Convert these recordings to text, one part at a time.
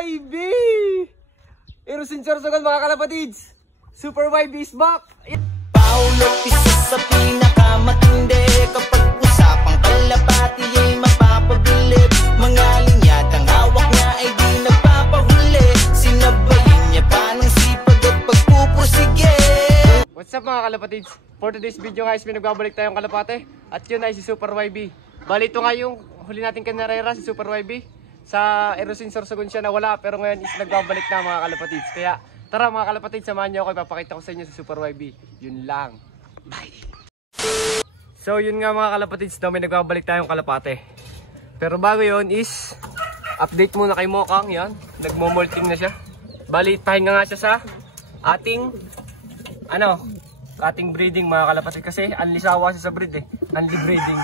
YB! Erosin Sorsogon mga kalapatids! Super YB is back! Paulo, isa sa pinakamatindi. Kapag usapang kalapati ay mapapabilib. Mga linyatang hawak niya ay di nagpapahuli. Sinabayin niya pa ng sipag at pagpupursige. What's up mga kalapatids? For today's video guys, may nagbabalik tayong kalapate. At yun ay si Super YB. Bali ito nga yung huli natin kanarera, si Super YB. Sa Erosin Sorsogon siya nawala, pero ngayon is nagbabalik na mga kalapatids. Kaya tara mga kalapatids, samahan niyo ako, ipapakita ko sa inyo si Super YB. Yun lang. Bye! So yun nga mga kalapatids, daw may nagbabalik tayong kalapate. Pero bago yun is update muna kay Mokang. Yan, nagmo-molting na siya. Bali, pahinga nga siya sa ating ating breeding mga kalapatids. Kasi anlisawa siya sa breed eh, anli breeding.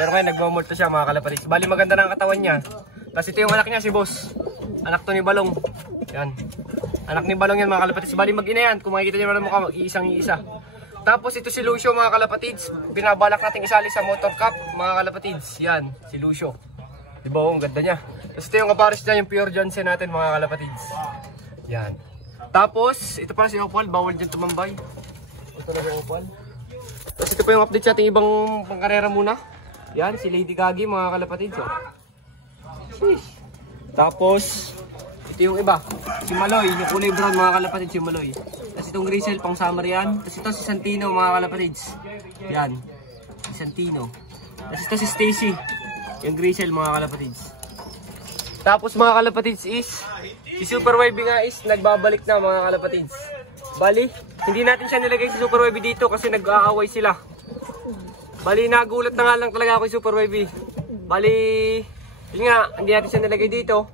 Pero ngayon nagmo-molt siya mga kalapatids. Bali, maganda na ang katawan niya. Tapos ito yung anak niya, si Boss. Anak to ni Balong. Yan. Anak ni Balong yan mga kalapatids. Bali mag-ina yan. Kung makikita nyo naman mukha, mag-iisang-iisa. Tapos ito si Lucio mga kalapatids. Binabalak natin isali sa Motor Cup mga kalapatids. Yan, si Lucio. Diba ang ganda niya. Tapos ito yung kapares niya, yung pure Johnson natin mga kalapatids. Yan. Tapos, ito pala si Opal. Bawal dyan tumambay. Ito na si Opal. Tapos ito pa yung update sa ating ibang pangkarera muna. Yan, si Lady Gagi mga kalapatids. Oh. Tapos ito yung iba, si Maloy, yung kulay brown mga kalapatids, si Maloy. Tapos itong Grisel pang summer yan. Tapos ito si Santino mga kalapatids. Yan, si Santino. Tapos ito si Stacy, yung Grisel mga kalapatids. Tapos mga kalapatids is si Super YB nga is nagbabalik na mga kalapatids. Bali, hindi natin siya nilagay si Super YB dito kasi nag-aaway sila. Bali, nagulat na nga lang talaga ako si Super YB. Bali, yun nga, hindi natin siya nilagay dito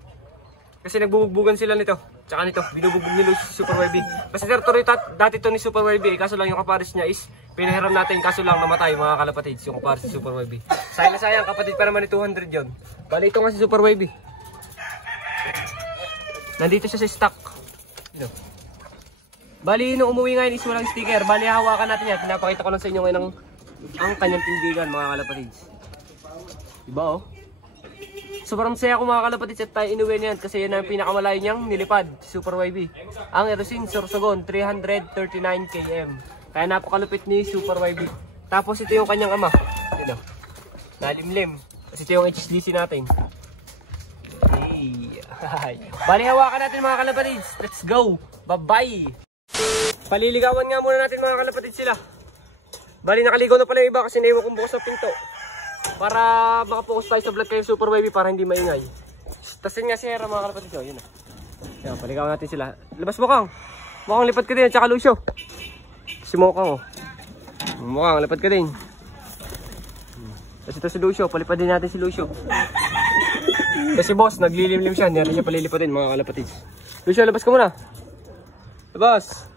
kasi nagbubugbugan sila nito. Tsaka nito, binubugbog nilo si Super YB. Kasi territory dati to ni Super YB, kaso lang yung kapares niya is pinahiram natin, kaso lang namatay mga kalapatids yung kapares ni Super YB. Sayang na sayang, kapatid pa naman ni 200 yun. Bali, ito nga si Super YB. Nandito siya sa stock. Bali, nung umuwi nga yun is walang sticker. Bali, hawakan natin yan. Pinapakita ko lang sa inyo ngayon ang kanyang tindigan mga kalapatids. Diba oh? Sobrang saya ko mga kalapatids at tayo inuwi niyan kasi yan ang pinakamalayo niyang nilipad, si Super YB. Ang Erosin Sorsogon, 339 km. Kaya napakalupit ni Super YB. Tapos ito yung kanyang ama. Ito, nalimlim. Kasi ito yung HSDC natin. Hey. Bali, hawakan natin mga kalapatids. Let's go! Bye-bye! Paliligawan nga muna natin mga kalapatids sila. Bali, nakaligaw na pala yung iba kasi naiwan kong bukas na pinto. Para makapokus tayo sa vlog kayo Super YB para hindi maingay. Tapos yun nga si Hera mga kalapatids. Yun na. Yan, paligawan natin sila. Labas Mokang. Mokang lipat ka din. Tsaka Lucio. Si Mokang oh. Mokang lipat ka din. Tapos ito si Lucio. Palipad din natin si Lucio. Kasi boss, naglilimlim siya. Hindi natin siya palilipad din mga kalapatids. Lucio, labas ka muna. Labas.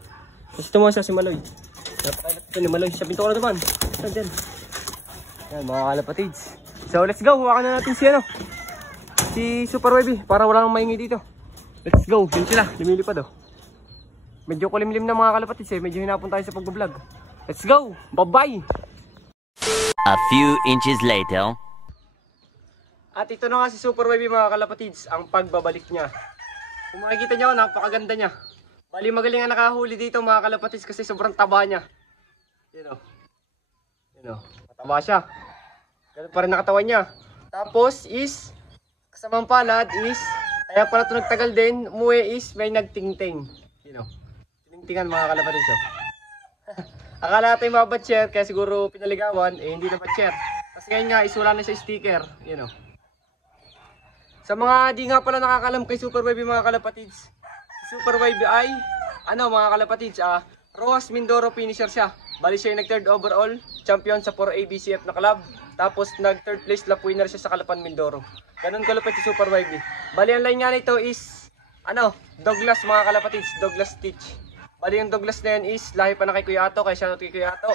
Tapos ito mo siya si Maloy. Ito ni Maloy. Sa pinto ko na naman. Ito dyan. Yan mga kalapatids. So let's go. Huwakan na natin si Super YB para wala nang maingay dito. Let's go. Yun sila. Lumilipad oh. Medyo kulimlim na mga kalapatids eh. Medyo hinapon tayo sa pag-vlog. Let's go. Bye-bye. A few inches later. At ito na nga si Super YB mga kalapatids. Ang pagbabalik niya. Kung makikita nyo, napakaganda niya. Bali magaling nga nakahuli dito mga kalapatids kasi sobrang taba niya. Yun o. Yun o. Mataba siya. Ganun pa rin nakatawan niya. Tapos is, kasamang palad is, kaya pala ito nagtagal din, umuwi is may nagtingting. Yun o. Tingtingan mga kalapatids o. Akala natin mabatcher kaya siguro pinaligawan, eh hindi na batcher. Kasi ngayon nga is wala na siya sticker. Yun o. Sa mga di nga pala nakakalam kay Super YB mga kalapatids, si Super YB ay, mga kalapatids, Rojas Mindoro finisher siya. Bali siya yung nag-third overall champion sa 4 ABCF na club. Tapos nag-third place lap winner siya sa Kalapan Mindoro. Ganun kalupit si Super YB. Bali ang line nga nito is, Douglas mga kalapatids, Douglas Stitch. Bali yung Douglas na yan is, lahi pa na kay Kuya Ato, kaya shoutout kay Kuya Ato.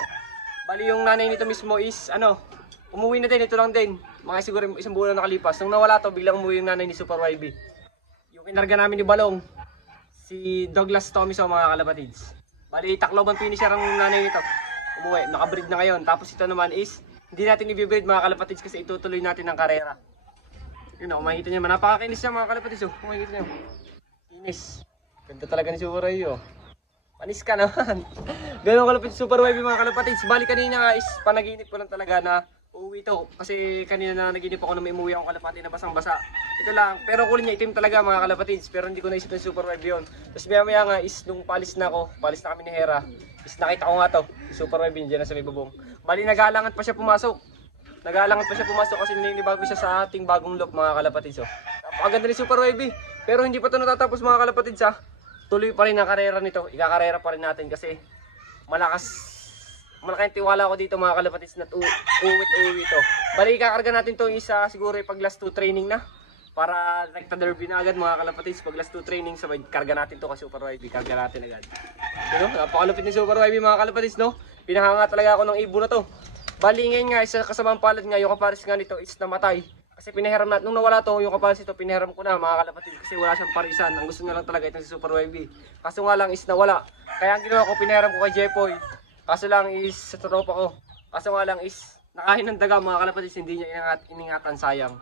Bali yung nanay nito mismo is, umuwi na din, ito lang din. Mga siguro isang buwan na nakalipas. Nung nawala to, biglang umuwi yung nanay ni Super YB. Yung kinarga namin ni Balong, si Douglas Tomiso mga kalapatids. Bali, Tacloban finisher ang nanay nito. Umuwi, nakabreed na ngayon. Tapos ito naman is, hindi natin i-breed mga kalapatids kasi itutuloy natin ang karera. Yun o, makikita niyo, napakakinis niya mga kalapatids oh. Makikita niyo. Kinis. Ganda talaga ni Super Wavy oh. Panis ka naman. Ganun kalapatids Super Wavy mga kalapatids. Bali kanina nga is panaginip ko lang talaga na uuwi to. Kasi kanina na naginip ako na may umuwi akong kalapati na basang-basa. Ito lang. Pero kulay niya itim talaga mga kalapatids. Pero hindi ko naisip ng Super Wavy yun. Tapos maya nga is nung palis na kami ni Hera. Is nakita ko nga to. Si Super Wavy dyan na sa may bubong. Bali nag-aalangan pa siya pumasok. Kasi ninibago siya sa ating bagong look mga kalapatids. Oh. Napakaganda ni Super Wavy. Pero hindi pa ito natatapos mga kalapatids ha. Tuloy pa rin ang karera nito. Ikakarera pa rin natin kasi malaking tiwala ko dito mga kalapatids na uwit to. Bali ikakarga natin to isa siguro pag last 2 training na. Para rekta derby na agad mga kalapatids. Pag last 2 training sabay karga natin to kasi Super Wavy. Karga natin agad. You know, napakalupit ni Super Wavy mga kalapatids no. Pinahanga talaga ako ng ibon na to. Bali ngayon nga isa kasamang palad nga yung kapares nga nito is namatay. Kasi pinahiram natin, nung nawala to, yung kapares ito, pinahiram ko na mga kalapatids kasi wala siyang parisan. Ang gusto niya lang talaga itong si Super Wavy. Kaso nga lang is nawala. Kaya ang ginawa ko, pinahiram ko kay Jepoy. Kaso lang is sa tropa ko. Kaso nga lang is nakain ng daga mga kalapatids, hindi niya iningatan, sayang.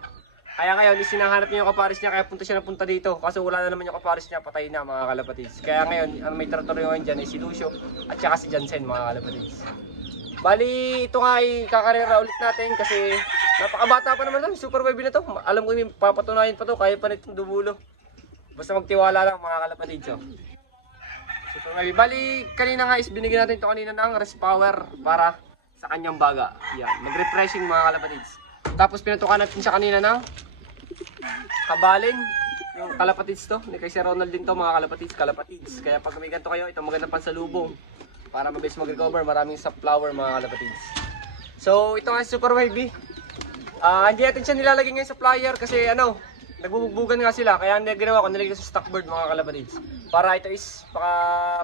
Kaya ngayon is sinahanap niya yung kapares niya, kaya punta siya na punta dito. Kaso wala na naman yung kapares niya, patay na mga kalapatids. Kaya ngayon, ang may tratoryo ngayon dyan ay si Lucio at saka si Jansen mga kalapatids. Bali, ito nga ay kakarera ulit natin kasi napakabata pa naman ito, Super Wavy na to. Alam ko yung papatunayan pa to, kaya pa nitong dumulo. Basta magtiwala lang mga kalapatids. Oh. Super Wavy. Bali, kanina nga is binigyan natin ito kanina ng rest power para sa kanyang baga. Yan, mag-refreshing mga kalapatids. Tapos pinatukan natin siya kanina ng kabalin. Yung kalapatids to, ni kay Sir Ronald din to mga kalapatids. Kaya pag may ganito kayo, ito maganda pansalubong. Para mabilis mag-recover, maraming sunflower mga kalapatids. So, ito nga si Super Wavy. Hindi natin siya nilalagay ngayon sa flyer kasi nagbubugbugan nga sila. Kaya ang ginawa ko, nilagay sa stockboard mga kalapatids. Para ito is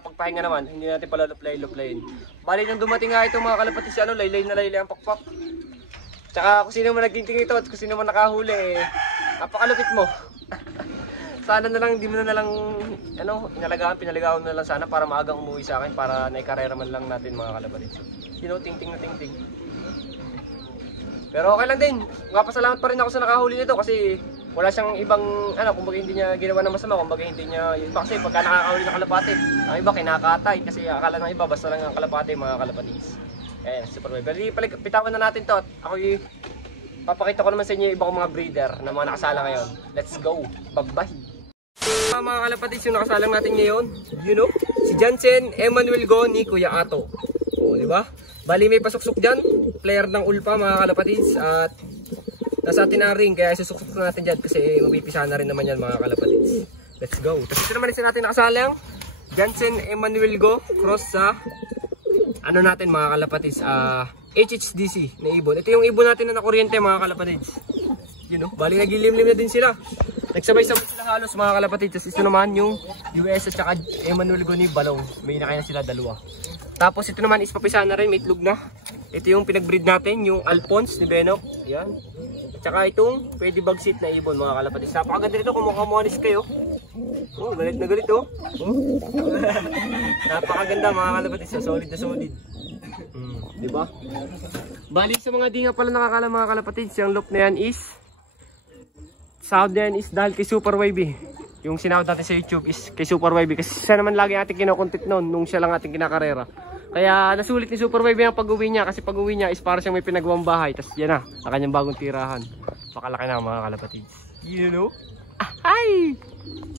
pagpahinga naman, hindi natin pala luplay-luplayin. Bali nang dumating nga ito mga kalapatids, laylay na laylay ang pakpak. Tsaka kung sino man nagtinting ito at kung sino man nakahuli, napakalupit mo. Sana na lang, hindi mo na lang, pinaligawan mo na lang sana para maagang umuwi sa akin para naikarera man lang natin mga kalapatids. Ting-ting na ting-ting. Pero okay lang din. Nga pasalamat pa rin ako sa nakahuli nito kasi wala siyang ibang, kumbaga hindi niya ginawa ng masama, kumbaga hindi niya, yun pa kasi pagka nakakahuli ng kalapati, ang iba kinakatay kasi akala ng iba basta lang ang kalapati mga kalapatids. Ayan, Super Wavy. Bali, pitawan na natin to at ako'y papakita ko naman sa inyo yung ibang mga breeder na mga nakasala ngayon. Let's go! Bye-bye! Mga kalapatids, yung nakasalang natin ngayon, si Jansen, Emmanuel Go, ni Kuya Ato. O, di ba? Bali may pasuksok dyan, player ng Ulpa mga kalapatids at nasa atin ang ring kaya susuksok natin dyan kasi mapipisa na rin naman yan mga kalapatids. Let's go! Tapos ito naman isa natin nakasalang, Jansen, Emmanuel Go, cross sa natin mga kalapatids, HHDC na ibon. Ito yung ibon natin na nakuryente mga kalapatids. Bali nagilimlim na din sila. Nagsabay-sabay sila halos mga kalapatids. Tapos ito naman yung US at saka Emmanuel Go ni Balong. May nakain na sila dalawa. Tapos ito naman is papisa na rin, may itlog na. Ito yung pinag-breed natin, yung Alphonse ni Benok. Yan. At saka itong pwede bagsit na ibon mga kalapatids. Napakaganda nito kung mukha-muanis kayo. Oh, galit na galit oh. Napakaganda mga kalapatids. Solid na solid. Diba? Bali sa mga di nga pala nakakala mga kalapatids, yung loop na yan is sound yan is dahil kay Super Wavy. Yung sinawad natin sa YouTube is kay Super Wavy kasi siya naman lagi ating kinokontent noon nung siya lang ating kinakarera. Kaya nasulit ni Super Wavy ang pag-uwi niya kasi pag-uwi niya is para siyang may pinagawang bahay. Tapos yan na, ang kanyang bagong tirahan. Pakalaki na mga kalapatids. Hi!